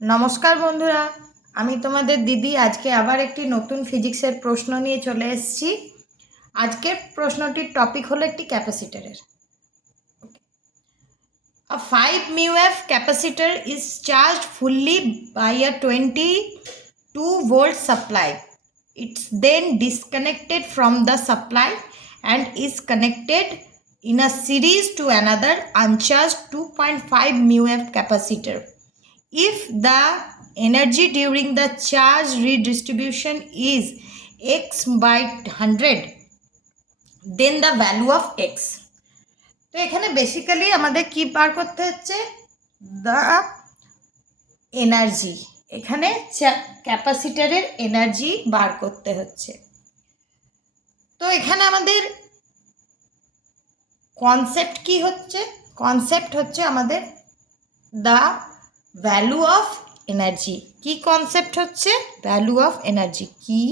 নমস্কার বন্ধুরা, আমি তোমাদের দিদি আজকে আবার একটি নতুন ফিজিক্সের প্রশ্ন নিয়ে চলে এসেছি। আজকের প্রশ্নটির টপিক হলো একটি ক্যাপাসিটরের। A 5 μF capacitor is charged fully by a 22 volt supply. It's then disconnected from the supply and is connected in a series to another uncharged 2.5 μF capacitor. If the energy during the charge redistribution is x by 100, then the value of x. তো এখানে basically আমাদের কি বার করতে হচ্ছে, the energy. এখানে ক্যাপাসিটরের energy bar করতে হচ্ছে। তো এখানে আমাদের কনসেপ্ট কি হচ্ছে, কনসেপ্ট হচ্ছে আমাদের দ্য ভ্যালু অফ এনার্জি। কি কনসেপ্ট হচ্ছে ভ্যালু অফ এনার্জি কি?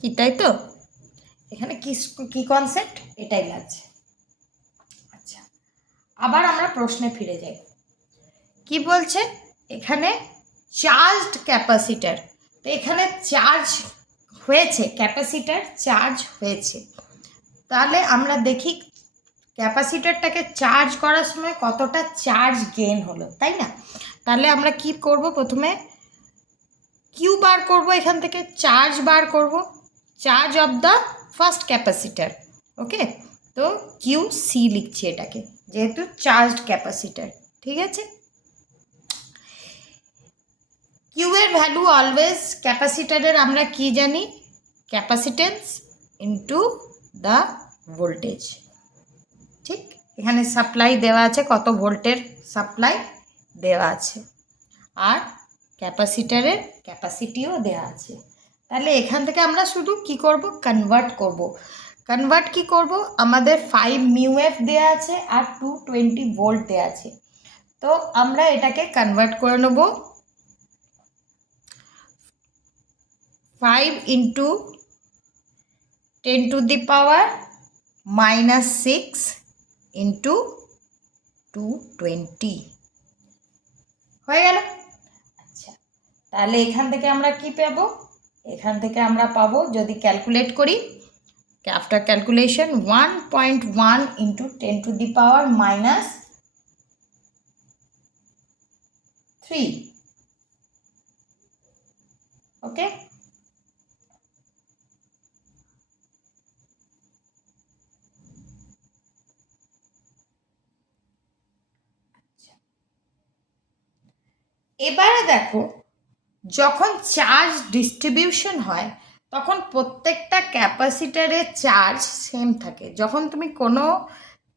কি তাই তো, এখানে কি কি কনসেপ্ট এটাই লাগছে। আচ্ছা, আবার আমরা প্রশ্নে ফিরে যাই। কি বলছে এখানে? Charged capacitor. তো এখানে চার্জ হয়েছে, ক্যাপাসিটার চার্জ হয়েছে। তাহলে আমরা দেখি ক্যাপাসিটারটাকে চার্জ করার সময় কতটা চার্জ গেইন হলো, তাই না? তাহলে আমরা কি করব, প্রথমে কিউ বার করব, এখান থেকে চার্জ বার করব, charge of the first capacitor. Okay, তো কিউ সি লিখছি এটাকে, যেহেতু চার্জড ক্যাপাসিটার। ঠিক আছে, কিউ এর ভ্যালু অলওয়েজ, ক্যাপাসিটারের আমরা কি জানি, ক্যাপাসিটেন্স ইন্টু দ্য ভোল্টেজ। ঠিক, এখানে সাপ্লাই দেওয়া আছে, কত ভোল্টের সাপ্লাই দেওয়া আছে, আর ক্যাপাসিটারের ক্যাপাসিটিও দেওয়া আছে। তাহলে এখান থেকে আমরা শুধু কি করব, কনভার্ট করব। কনভার্ট কি করব, আমাদের 5 μF দেওয়া আছে আর 220 ভোল্ট দেওয়া আছে। তো আমরা এটাকে কনভার্ট করে নেব 5 ইন্টু 10⁻⁻6 ইন্টু 220 হয়ে গেল। আচ্ছা, তাহলে এখান থেকে আমরা কি পাবো, এখান থেকে আমরা পাবো, যদি ক্যালকুলেট করি, আফটার ক্যালকুলেশন 1.1 ইন্টু 10⁻³ ওকে। এবারে দেখো, যখন চার্জ ডিস্ট্রিবিউশন হয় তখন প্রত্যেকটা ক্যাপাসিটারের চার্জ সেম থাকে। যখন তুমি কোনো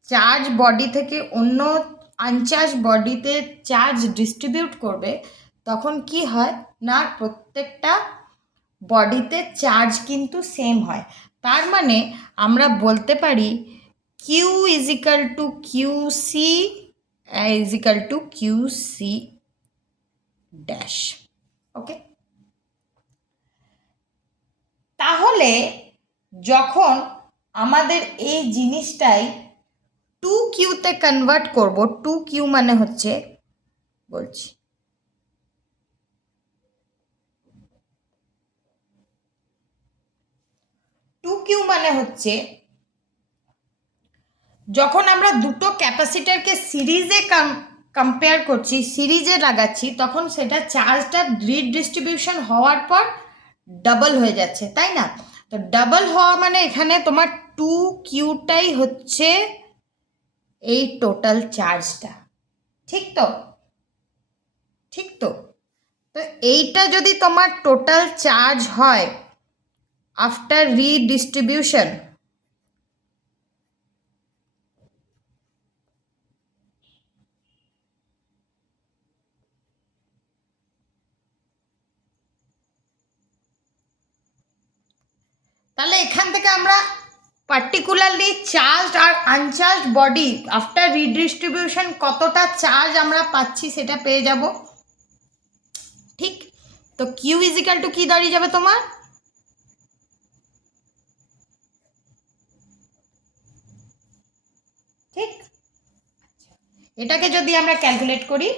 চার্জ বডি থেকে অন্য আনচার্জ বডিতে চার্জ ডিস্ট্রিবিউট করবে, তখন কি হয় না, প্রত্যেকটা বডিতে চার্জ কিন্তু সেম হয়। তার মানে আমরা বলতে পারি Q is equal to Q C is equal to Q C dash. Okay, তাহলে যখন আমাদের এই জিনিসটাই 2Qতে কনভার্ট করব, 2Q মানে হচ্ছে, বলছি 2Q মানে হচ্ছে, যখন আমরা দুটো ক্যাপাসিটারকে সিরিজে কম্পেয়ার করছি, সিরিজে লাগাচ্ছি, তখন সেটা চার্জটা রিডিস্ট্রিবিউশন হওয়ার পর ডাবল হয়ে যাচ্ছে, তাই না? তো ডাবল হওয়া মানে এখানে তোমার 2Qটাই হচ্ছে এই টোটাল চার্জটা। ঠিক তো, ঠিক তো। তো এইটা যদি তোমার টোটাল চার্জ হয় আফটার রিডিস্ট্রিবিউশন, তাহলে এখান থেকে আমরা পার্টিকুলারলি চার্জড আর আনচার্জড বডি আফটার রিডিস্ট্রিবিউশন কতটা চার্জ আমরা পাচ্ছি সেটা পেয়ে যাব। ঠিক, তো কিউ ইজিক্যাল টু কি দাঁড়িয়ে যাবে তোমার, ঠিক। এটাকে যদি আমরা ক্যালকুলেট করি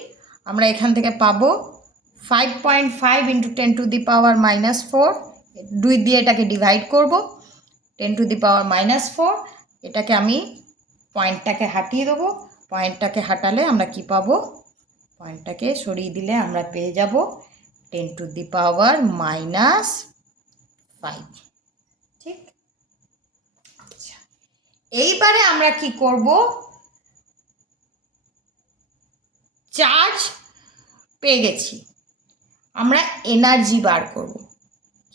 আমরা এখান থেকে পাবো 5.5 ইন্টু 10⁻⁻4, 2 দিয়ে এটাকে ডিভাইড করব, 10⁻⁻4, এটাকে আমি পয়েন্টটাকে হাটিয়ে দেবো, পয়েন্টটাকে হাঁটালে আমরা কি পাবো, পয়েন্টটাকে সরিয়ে দিলে আমরা পেয়ে যাব 10⁻⁻5। ঠিক, আচ্ছা এইবারে আমরা কি করব, চার্জ পেয়ে গেছি, আমরা এনার্জি বার করব।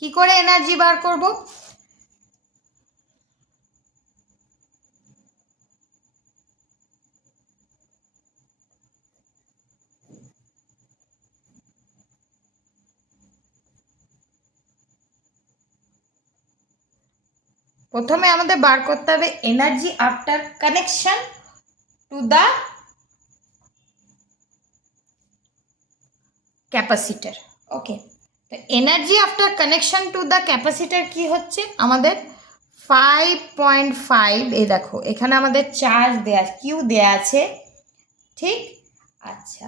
কি করে এনার্জি বার করব, প্রথমে আমাদের বার করতে হবে energy after connection to the capacitor. Okay, তো energy after connection to the capacitor কি হচ্ছে আমাদের 5.5, এই দেখো এখানে আমাদের চার্জ দেয়া কিউ দেয়া আছে। ঠিক, আচ্ছা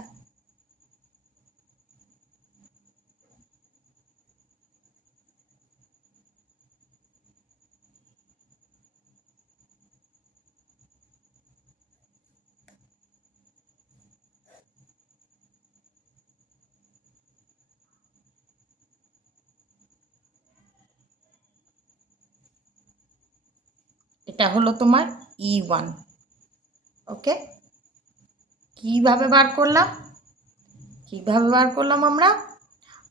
এটা হলো তোমার E1। ওকে, কিভাবে বার করলাম,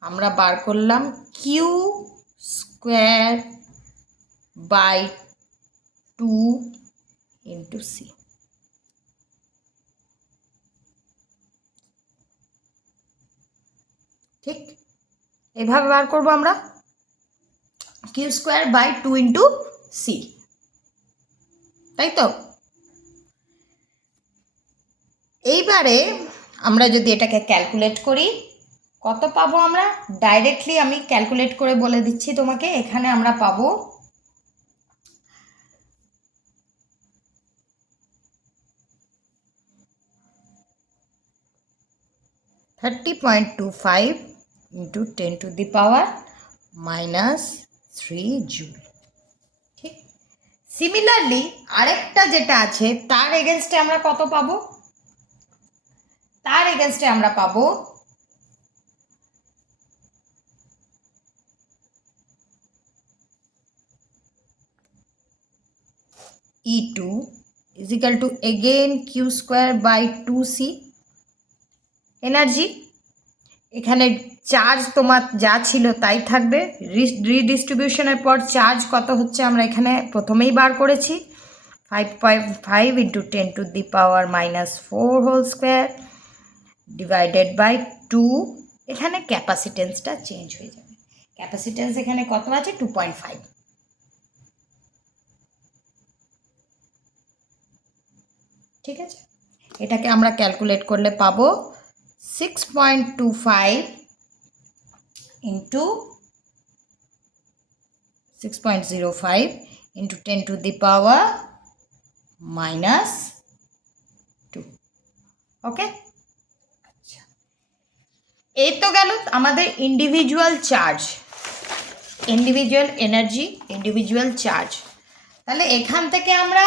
আমরা বার করলাম q square by 2 into c. ঠিক, এভাবে বার করবো আমরা q square by 2 into c, তাই তো। এইবারে আমরা যদি এটাকে ক্যালকুলেট করি কত পাবো আমরা, ডাইরেক্টলি আমি ক্যালকুলেট করে বলে দিচ্ছি তোমাকে, এখানে আমরা পাবো 30.25 ইন্টু 10⁻³ জুল। ঠিক, সিমিলারলি আরেকটা যেটা আছে তার এগেনস্টে আমরা কত পাবো, তার এগেনস্টে আমরা পাবো E2 is equal to again Q square by 2C energy. এখানে চার্জ তোমার যা ছিল তাই থাকবে, রিডিস্ট্রিবিউশনের পর চার্জ কত হচ্ছে আমরা এখানে প্রথমেই বার করেছি, 5.5 into 10⁻⁻4 whole square divided by 2, এখানে ক্যাপাসিটেন্সটা চেঞ্জ হয়ে যাবে, ক্যাপাসিটেন্স এখানে কত আছে 2.5। ঠিক আছে, এটাকে আমরা ক্যালকুলেট করলে পাবো 6.25 ইন্টু 6.05 ইন্টু 10⁻²। ওকে, আচ্ছা এই তো গেল আমাদের individual charge, individual energy, individual charge. তাহলে এখান থেকে আমরা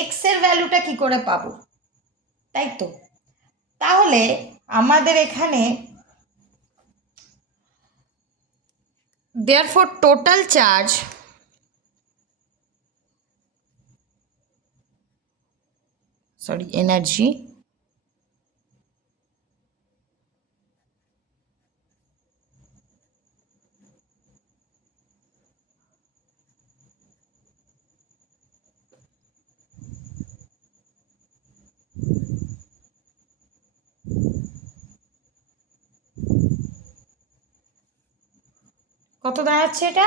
এক্স এর ভ্যালুটা কি করে পাবো, তাই তো। তাহলে আমাদের এখানে therefore total charge energy কত দাঁড়াচ্ছে, এটা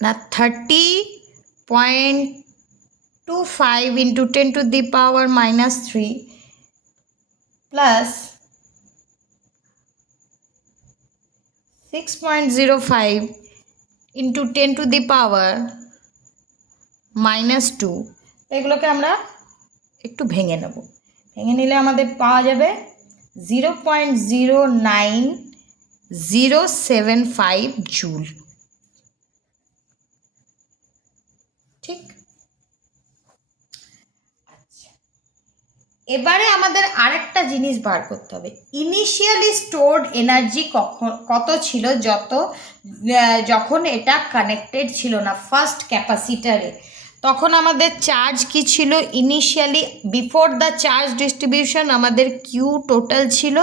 না 30.25 into 10 to the power minus 3 plus 6.05 into 10 to the power minus 2, এগুলোকে আমরা একটু ভেঙে নেব। ভেঙে নিলে আমাদের পাওয়া যাবে 0.09075 জুল। ঠিক, আচ্ছা, এবারে আমাদের আরেকটা জিনিস বার করতে হবে। ইনিশিয়ালি স্টোরড এনার্জি কত ছিল যখন এটা কানেক্টেড ছিল না ফার্স্ট ক্যাপাসিটারে, তখন আমাদের চার্জ কি ছিল? Initially before the charge distribution আমাদের কিউ টোটাল ছিল,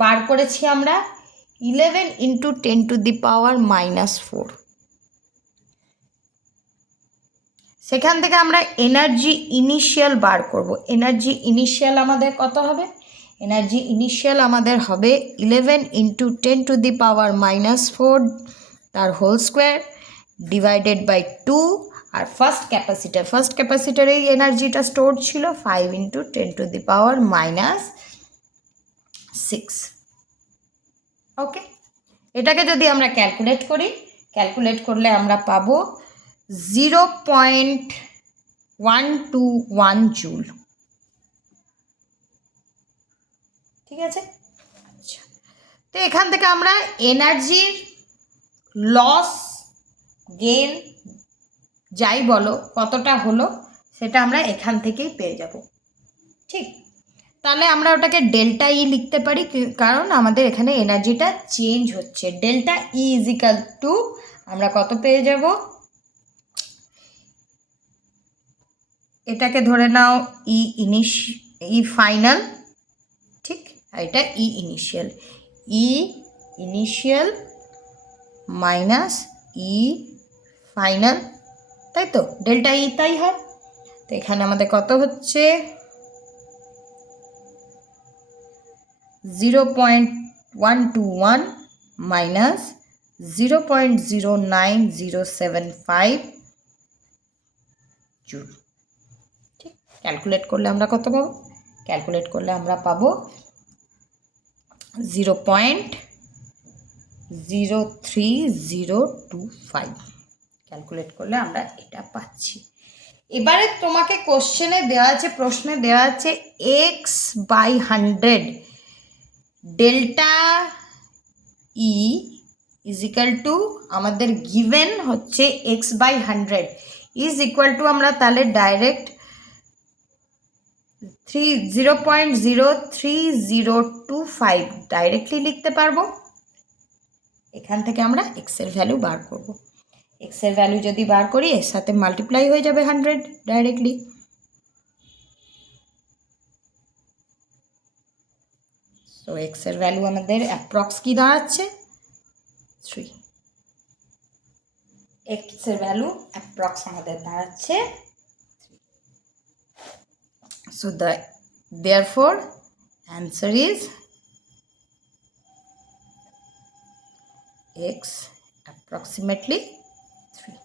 বার করেছি আমরা 11 into 10 to the power minus 4। সেখান থেকে আমরা এনার্জি ইনিশিয়াল বার করব। এনার্জি ইনিশিয়াল আমাদের কত হবে? এনার্জি ইনিশিয়াল আমাদের হবে 11 into 10 to the power minus 4 তার হোল স্কোয়ার ডিভাইডেড বাই 2। আর ফার্স্ট ক্যাপাসিটারে এই এনার্জিটা স্টোর ছিল 5 into 10 to the power minus 6। ওকে, এটাকে যদি আমরা ক্যালকুলেট করলে আমরা পাবো 0.121 জুল। ঠিক আছে, আচ্ছা, তো এখান থেকে আমরা এনার্জির লস গেইন যাই বলো কতটা হলো সেটা আমরা এখান থেকেই পেয়ে যাব। ঠিক, তাহলে আমরা ওটাকে ডেল্টা ই লিখতে পারি, কারণ আমাদের এখানে এনার্জিটা চেঞ্জ হচ্ছে। Delta E is equal two আমরা কত পেয়ে যাব? এটাকে ধরে নাও ই ফাইনাল, ঠিক, আর এটা ই ইনিশিয়াল মাইনাস ই ফাইনাল, তাই তো? ডেল্টা ই তাই হয়। তো এখানে আমাদের কত হচ্ছে? 0.121 মাইনাস 0.09075 জুল। ঠিক, ক্যালকুলেট করলে আমরা কত পাবো? ক্যালকুলেট করলে আমরা পাবো 0.03025। ক্যালকুলেট করলে আমরা এটা পাচ্ছি। এবারে তোমাকে প্রশ্নে দেওয়া আছে x/100 delta E is equal two, আমাদের গিভেন হচ্ছে x/100 ইজ ইকুয়াল টু, আমরা তাহলে ডাইরেক্ট 0.03025 ডাইরেক্টলি লিখতে পারবো। এখান থেকে আমরা এক্সের ভ্যালু বার করব। এক্সের ভ্যালু যদি বার করি এর সাথে মাল্টিপ্লাই হয়ে যাবে 100 ডাইরেক্টলি। তো এক্সের ভ্যালু আমাদের অ্যাপ্রক্স কি দাঁড়াচ্ছে? 3। এক্সের ভ্যালু অ্যাপ্রক্স আমাদের দাঁড়াচ্ছে 3। So therefore answer is x approximately 3.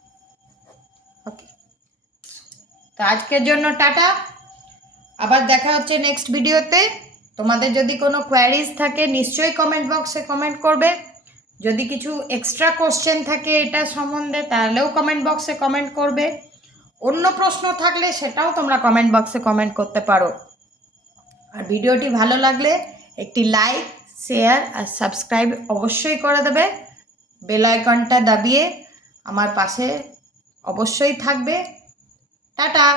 ওকে, তো আজকের জন্য টাটা, আবার দেখা হচ্ছে নেক্সট ভিডিওতে। তোমাদের যদি কোনো কোয়ারিজ থাকে নিশ্চয়ই কমেন্ট বক্সে কমেন্ট করবে। যদি কিছু এক্সট্রা কোশ্চেন থাকে এটা সম্বন্ধে তাহলেও কমেন্ট বক্সে কমেন্ট করবে। অন্য প্রশ্ন থাকলে সেটাও তোমরা কমেন্ট বক্সে কমেন্ট করতে পারো। আর ভিডিওটি ভালো লাগলে একটি লাইক, শেয়ার আর সাবস্ক্রাইব অবশ্যই করে দেবে। বেল আইকনটা দাবিয়ে আমার পাশে অবশ্যই থাকবে। টাটা।